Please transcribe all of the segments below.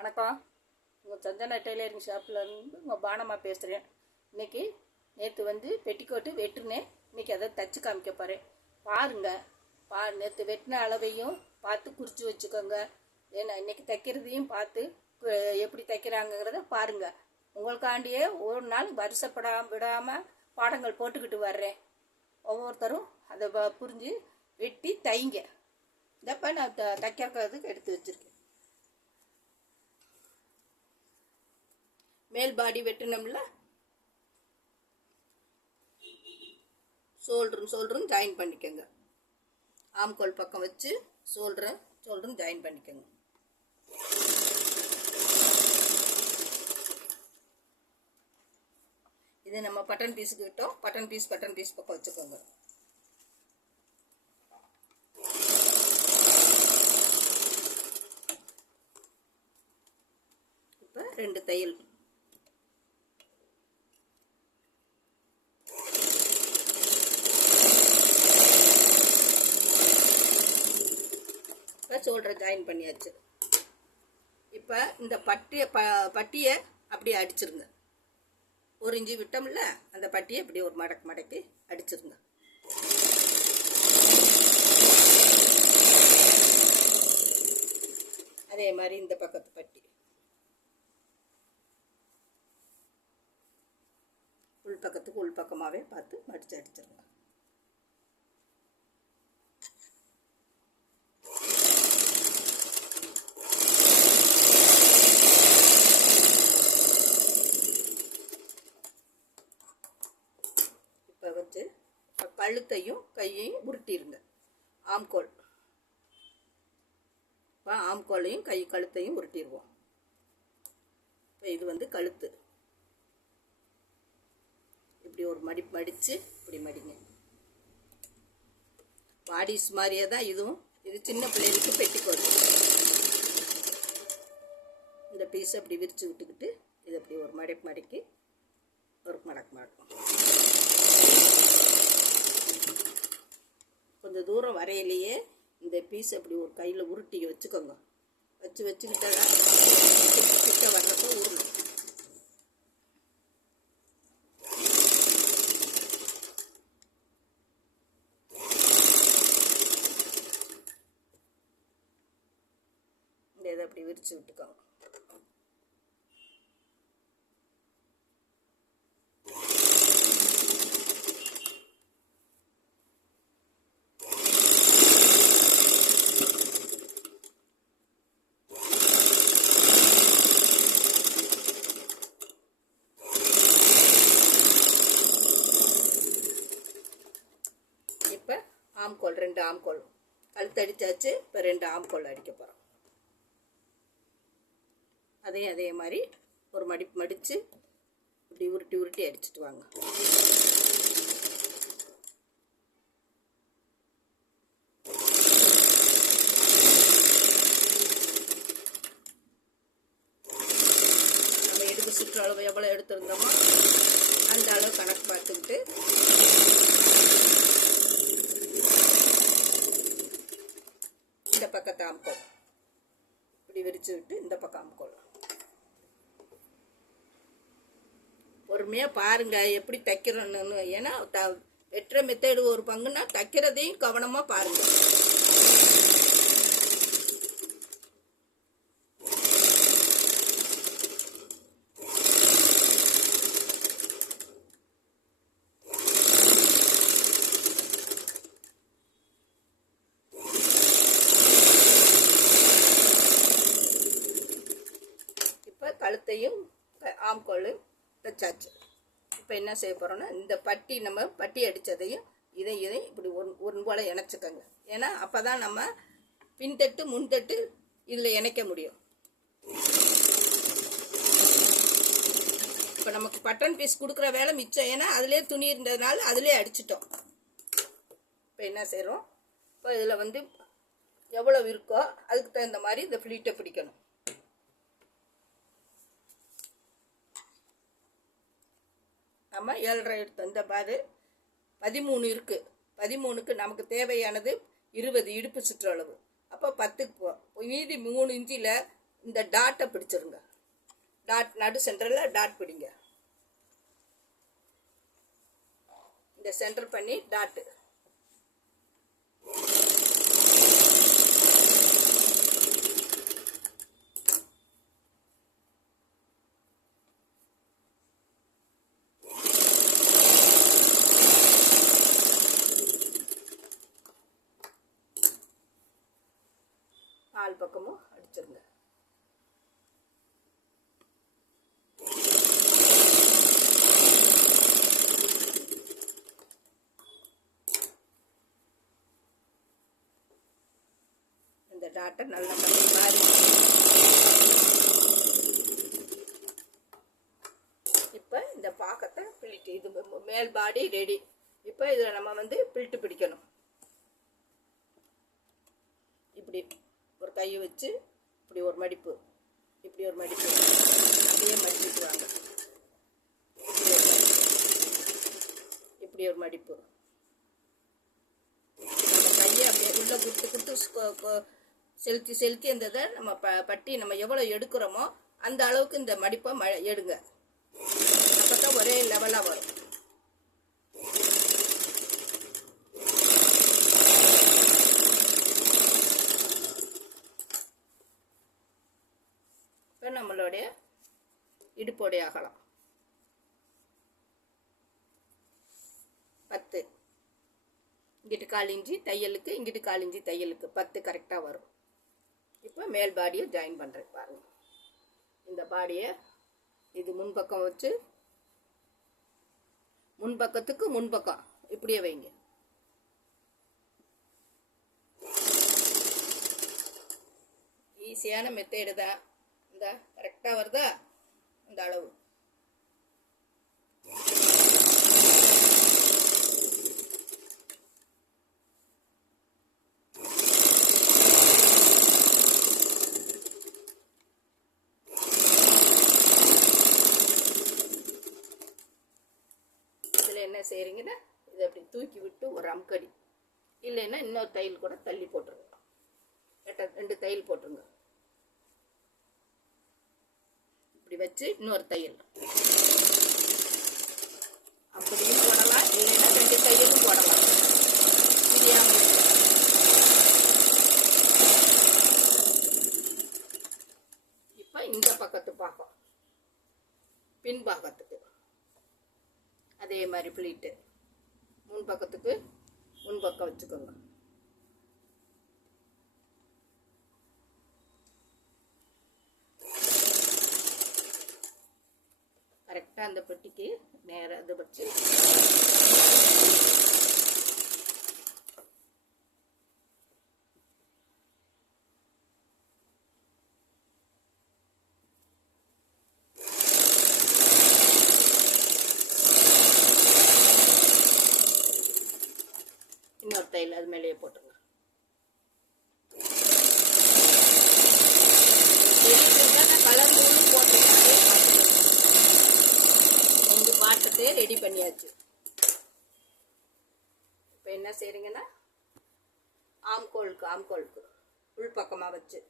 வணக்கம். உங்கள் சந்தனா டெய்லரிங் ஷாப்பில் உங்கள் பானம்மா பேசுகிறேன். இன்றைக்கி நேற்று பெட்டிக்கோட்டு வெட்டுனேன். இன்றைக்கி அதை தச்சு காமிக்க போகிறேன். பாருங்கள். நேற்று வெட்டின அளவையும் பார்த்து குறித்து வச்சுக்கோங்க. ஏன்னா இன்றைக்கி தைக்கிறதையும் பார்த்து எப்படி தைக்கிறாங்கிறத பாருங்கள். உங்களுக்காண்டியே ஒரு நாள் விடாமல் பாடங்கள் போட்டுக்கிட்டு வர்றேன். ஒவ்வொருத்தரும் அதை புரிஞ்சு வெட்டி தைங்க. இதப்போ நான் தைக்கிறதுக்கு எடுத்து வச்சுருக்கேன். மேல் பாடி வெட்டணும்ல, ஷோல்டரும் ஜாயின் பண்ணிக்கோங்க. ஆம்கோல் பக்கம் வச்சு ஷோல்டரும் ஜாயின் பண்ணிக்கோங்க. இது நம்ம பட்டன் பீஸுக்கு விட்டோம். பட்டன் பீஸ் பக்கம் வச்சுக்கோங்க. இப்போ 2 தையல். ஷோல்டரை ஜாயின் பண்ணியாச்சு. இப்போ இந்த பட்டியை அப்படியே அடிச்சிருங்க. 1 இன்ச்சு விட்டோம்ல, அந்த பட்டியை இப்படி ஒரு மடக்கி அடிச்சிருங்க. அதே மாதிரி இந்த பக்கத்து பட்டி உள் பக்கமாகவே பார்த்து மடித்து அடிச்சிருங்க. கழுத்தையும் கையையும் உருட்டிடுங்க. ஆம்கோலையும் கழுத்தையும் உருட்டிடுவோம். இப்போ இது கழுத்து. இப்படி ஒரு மடித்து இப்படி மடிங்க. பாடிஸ் மாதிரியே தான் இதுவும். இது சின்ன பிள்ளைகளுக்கு பெட்டிக்கோட். இந்த பீஸை அப்படி விரித்து விட்டுக்கிட்டு இது அப்படி ஒரு மடக்கி ஒரு மடக்கும். கொஞ்சம் தூரம் வரையிலேயே இந்த பீஸ் அப்படி ஒரு கையில் உருட்டி வச்சுக்கோங்க. வச்சுக்கிட்டா கிட்ட வர்றப்போ உருணும். இந்த இதை அப்படி விரித்து விட்டுக்கோங்க. ஆம்கோல் 2 ஆம்கோல் கழுத்து அடித்தாச்சு. இப்போ 2 ஆம்கோல் அடிக்க போகிறோம். அதே மாதிரி ஒரு மடித்து இப்படி உருட்டி அடிச்சுட்டு வாங்க. நம்ம எடுப்பு சுற்றளவு எவ்வளோ எடுத்துருந்தோமோ அந்த அளவு கணக்கு பார்த்துக்கிட்டு இந்த பக்கத்து ஆம்கோல் இப்படி விரிச்சு விட்டு இந்த பக்கம் ஆம்கோல் பொறுமையாக பாருங்க எப்படி தைக்கிறோன்னு. ஏன்னா வெட்டுற மெத்தேடு ஒரு பங்குன்னா தைக்கிறதையும் கவனமாக பாருங்க. கழுத்தையும் ஆம்கோலும் தைச்சாச்சு. இப்போ என்ன செய்ய போகிறோன்னா, இந்த நம்ம பட்டி அடித்ததையும் இதையும் இப்படி ஒரு போல் இணைச்சிக்கோங்க. ஏன்னா அப்போ தான் நம்ம பின்தட்டு முன்தட்டு இதில் இணைக்க முடியும். இப்போ நமக்கு பட்டன் பீஸ் கொடுக்குற வேலை மிச்சம். ஏன்னா அதிலே துணி இருந்ததுனால அதிலே அடிச்சிட்டோம். இப்போ என்ன செய்கிறோம், இப்போ இதில் எவ்வளோ இருக்கோ அதுக்கு தகுந்த மாதிரி இந்த ஃப்ளீட்டை பிடிக்கணும். நம்ம 7.5 எடுத்தோம். இந்த பாரு 13 இருக்குது. 13க்கு நமக்கு தேவையானது 20 இடுப்பு சுற்றளவு. அப்போ 10க்கு மீதி 3 இன்ச்சில் இந்த டாட்டை பிடிச்சிருங்க. டாட் நடு சென்டரில் டாட் பிடிங்க. இந்த சென்டர் பண்ணி டாட்டு. நாலு பக்கமும் அடிச்சிருங்க. இந்த டாட்டை நல்லா பண்ணி மாறி இப்போ இந்த பாக்கத்தை பிளிட்டு இது மேல் பாடி ரெடி. இப்போ இதில் நம்ம வந்து பிளிட்டு பிடிக்கணும். இப்படி ஒரு கையை வச்சு இப்படி ஒரு மடிப்பு, இப்படி ஒரு மடிப்பு, அப்படியே மடிச்சுட்டு வாங்க. இப்படி ஒரு மடிப்பு, கையை அப்படியே உள்ள கொடுத்து செலுத்தி செலுத்தி அந்த இதை நம்ம பட்டி நம்ம எவ்வளோ எடுக்கிறோமோ அந்த அளவுக்கு இந்த மடிப்பை எடுங்க. அப்போ தான் ஒரே லெவலாக வரும். இப்போ நம்மளுடைய இடுப்போடைய அகலம் 10, இங்கிட்டு 1/4 இன்ச்சு தையலுக்கு, இங்கிட்டு 1/4 இன்ச்சு தையலுக்கு 10 கரெக்டாக வரும். இப்போ மேல் பாடியை ஜாயின் பண்ணுறேன் பாருங்கள். இந்த பாடியை இது முன்பக்கம் வச்சு முன்பக்கத்துக்கு முன்பக்கம் இப்படியே வைங்க. ஈஸியான மெத்தேடு தான். இந்த கரெக்டாக வருதா இந்த அளவு. இதில் என்ன செய்கிறீங்கன்னா இதை அப்படி தூக்கி விட்டு ஒரு அமுக்கடி, இல்லைன்னா இன்னொரு தையல் கூட தள்ளி போட்டுருங்க. 2 தையல் போட்டுருங்க. இப்படி வச்சு இன்னொரு தையல் அப்படியும் போடலாம், இல்லைன்னா 2 தையலும் போடலாம். பிரியாமல் இப்போ இந்த பக்கத்து பாகம் பின் பாகத்துக்கு அதே மாதிரி பிளிட்டு முன் பக்கத்துக்கு முன்பக்கம் வச்சுக்கோங்க. கரெக்டாக அந்த பெட்டிக்கு நேராக அதை வச்சு இன்னொரு தையல் அது மேலேயே போட்டுருங்க. கலர் நூலும் போட்டுருக்காங்க. ரெண்டு பாட்டத்தை ரெடி பண்ணியாச்சு. இப்போ என்ன செய்றீங்கன்னா ஆம்கோலுக்கு உள் பக்கமாக வச்சு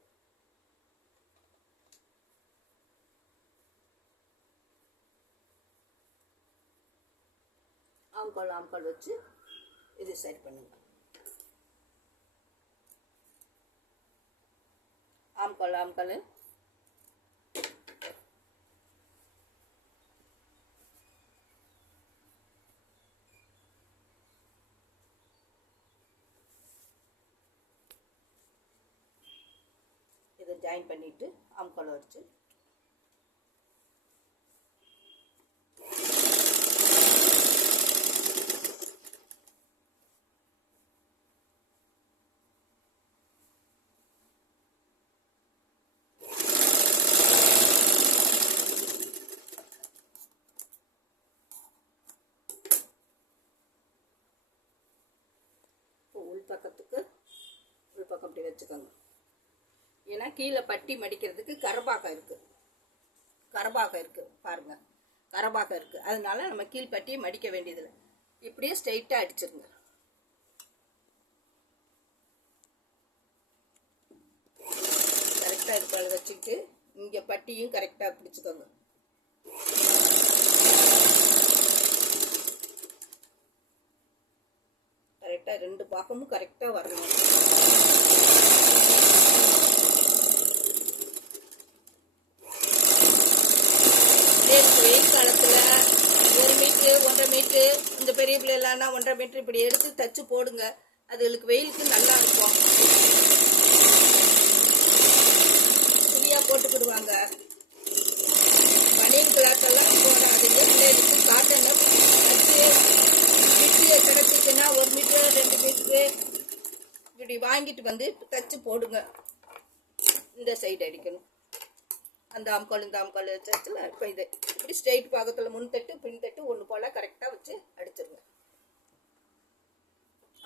ஆம்கோல் வச்சு இது சரி பண்ணுங்க. ஆம்கோல் இதை ஜாயின் பண்ணிட்டு ஆம்கோலை வச்சு உள்பக்கம் அப்படி வச்சுக்கோங்க. ஏன்னா கீழே பட்டி மடிக்கிறதுக்கு கரபாகம் இருக்குது பாருங்க, கரபாகம் இருக்குது. அதனால நம்ம கீழ் பட்டியை மடிக்க வேண்டியதில்லை. இப்படியே ஸ்ட்ரைட்டாக அடிச்சிருங்க. கரெக்டாக கரெக்டாக இது போல் வச்சுக்கிட்டு இங்கே பட்டியும் கரெக்டாக பிடிச்சிக்கோங்க. கரெக்டாக 2 பக்கமும் கரெக்டாக வரணும். வெயில் காலத்தில் 1 மீட்ரு 1.5 மீட்ரு, இந்த பெரிய பிள்ளைலாம்னா 1.5 மீட்ரு இப்படி எடுத்து தச்சு போடுங்க. அதுகளுக்கு வெயிலுக்கு நல்லா இருக்கும். துணியாக போட்டுக்கிடுவாங்க. பனியன் கிளாத்தெல்லாம் போடாதீங்க. பிள்ளைகளுக்கு காட்டனை தச்சு மிட்டியை கிடச்சிச்சுன்னா 1 மீட்ரு 2 மீட்ரு இப்படி வாங்கிட்டு வந்து தச்சு போடுங்க. இந்த சைடு அடிக்கணும். அந்த ஆம்கால் இந்த ஆம்கால் வச்சுல இப்போ இது இப்படி ஸ்ட்ரெயிட் பாகத்தில் முன்தட்டு பின்தட்டு ஒன்று போல் கரெக்டாக வச்சு அடிச்சிருங்க.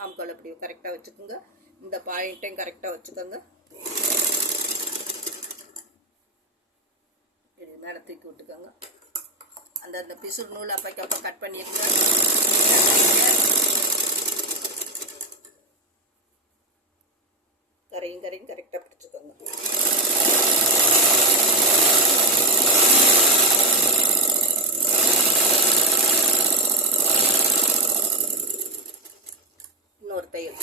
ஆம்கால் அப்படி கரெக்டாக வச்சுக்கோங்க. இந்த பாயிண்ட்டையும் கரெக்டாக வச்சுக்கோங்க. இது மேலே தூக்கி விட்டுக்கோங்க. அந்த பிசுறு நூல் அப்போ கட் பண்ணிடுங்க. கரையும் கரெக்டாக பிடிச்சிக்கோங்க. இன்னொரு தையல்.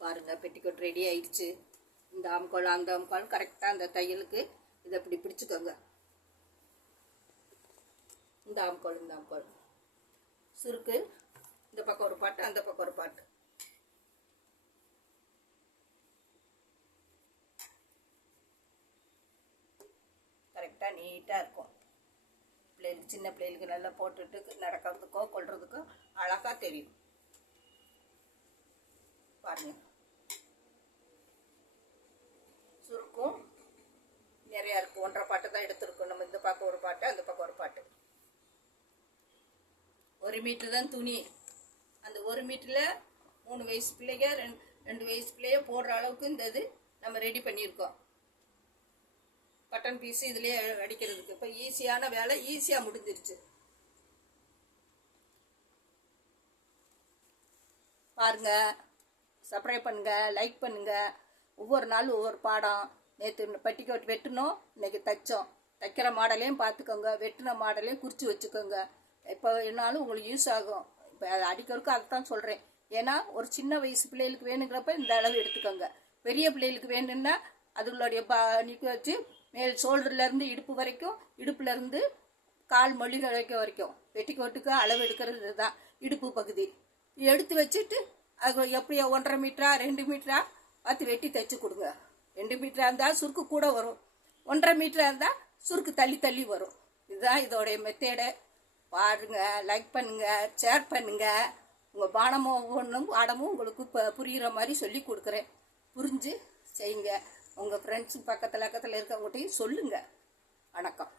பாருங்க, பெட்டிக்கோட் ரெடி ஆயிடுச்சு. இந்த ஆம்கால் அந்த ஆம்கால் கரெக்டாக அந்த தையலுக்கு இதை இப்படி பிடிச்சிக்கோங்க. இந்த ஆம்கால் சுருக்கு இந்த பக்கம் ஒரு பாட்டு அந்த பக்கம் ஒரு பாட்டு. கரெக்டாக நீட்டாக இருக்கும். பிள்ளைகளுக்கு சின்ன பிள்ளைகளுக்கு நல்லா போட்டுட்டு நடக்கிறதுக்கோ கொள்றதுக்கோ அழகாக தெரியும். பாருங்க, சுருக்கும் நிறையா இருக்குது. 1.5 பாட்டு தான் எடுத்துருக்கோம். நம்ம இந்த பக்கம் ஒரு பாட்டு அந்த பக்கம் ஒரு பாட்டு. 1 மீட்ரு தான் துணி. அந்த 1 மீட்டரில் 3 வயசு பிள்ளைங்க 2 வயசு பிள்ளைய போடுற அளவுக்கு இந்த இது நம்ம ரெடி பண்ணியிருக்கோம். பட்டன் பீஸு இதுலேயே அடிக்கிறதுக்கு இப்போ ஈஸியான வேலை ஈஸியாக முடிஞ்சிருச்சு. பாருங்க, சப்ஸ்கிரைப் பண்ணுங்கள், லைக் பண்ணுங்கள். ஒவ்வொரு நாளும் ஒவ்வொரு பாடம். நேற்று பெட்டிக்கோட் வெட்டணும், இன்றைக்கி தைச்சோம். தைக்கிற மாடலையும் பார்த்துக்கோங்க, வெட்டின மாடலையும் குறித்து வச்சுக்கோங்க. இப்போ என்னாலும் உங்களுக்கு யூஸ் ஆகும். இப்போ அதை அடிக்கிறதுக்கு அதுதான் சொல்கிறேன். ஏன்னா ஒரு சின்ன வயசு பிள்ளைகளுக்கு வேணுங்கிறப்ப இந்த அளவு எடுத்துக்கோங்க. பெரிய பிள்ளைகளுக்கு வேணும்னா அதுகளுடைய நிற்க வச்சு மேல் ஷோல்டர்லேருந்து இடுப்பு வரைக்கும், இடுப்புலேருந்து கால் மொழி வரைக்கும் பெட்டிக்கோட்டுக்கு அளவு எடுக்கிறது தான். இடுப்பு பகுதி எடுத்து வச்சுட்டு அது எப்படியா 1.5 மீட்டரா 2 மீட்டரா பார்த்து வெட்டி தைச்சி கொடுங்க. 2 மீட்டராக இருந்தால் சுருக்கு கூட வரும், 1.5 மீட்டராக இருந்தால் சுருக்கு தள்ளி தள்ளி வரும். இதுதான் இதோடைய மெத்தேடு. பாருங்கள், லைக் பண்ணுங்கள், ஷேர் பண்ணுங்கள். உங்கள் பாடமும் உங்களுக்கு புரிகிற மாதிரி சொல்லி கொடுக்குறேன். புரிஞ்சு செய்யுங்க. உங்கள் ஃப்ரெண்ட்ஸு பக்கத்தில் இருக்கவங்ககிட்டையும் சொல்லுங்கள். வணக்கம்.